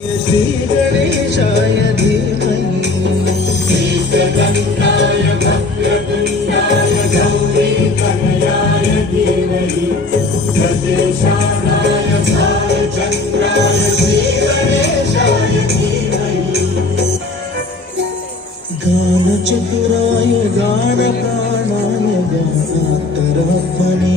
श्री गणेशाय धीमहि श्रीगणेशाय भद्रतुण्डाय गौरीतनयाय धीमहि गणेशाय भालचन्द्राय श्रीगणेशाय धीमहि गानचतुराय गानप्राणाय गानान्तरात्मने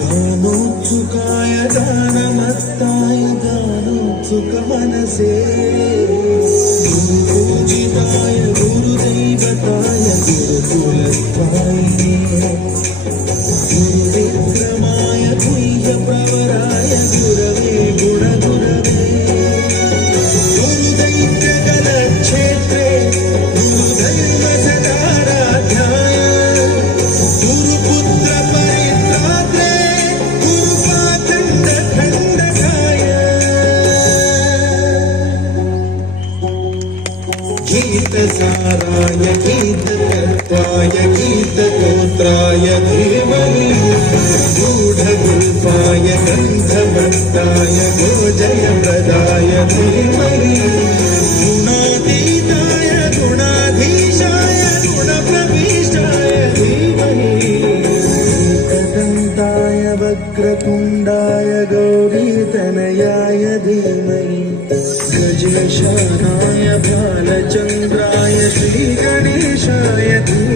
गानोत्सुकाय गानमत्ताय गानोत्सुकमनसे गुरुपूजिताय गुरुदैवताय गुरुकुलस्थायिने गुरुविक्रमाय गुह्यप्रवराय गुरवे गुणगुरवे गुरुदैत्यगणक्षेत्रे गुरुदैव सदाराध्याय गुरुपुत्रपरित्रात्रे गुरुपाखण्डखण्डकाय गीतसाराय गीततत्त्वाय गीतगोत्राय धीमहि गूढगुल्फाय गन्धभक्ताय गोजयप्रदाय धीमहि गुणातीताय गुणाधीशाय गुणप्रविष्टाय धीमहि एकदन्ताय वक्रतुण्डाय गौरीतनयाय धीमहि गजेशानाय भालचन्द्राय श्रीगणेशाय धीमहि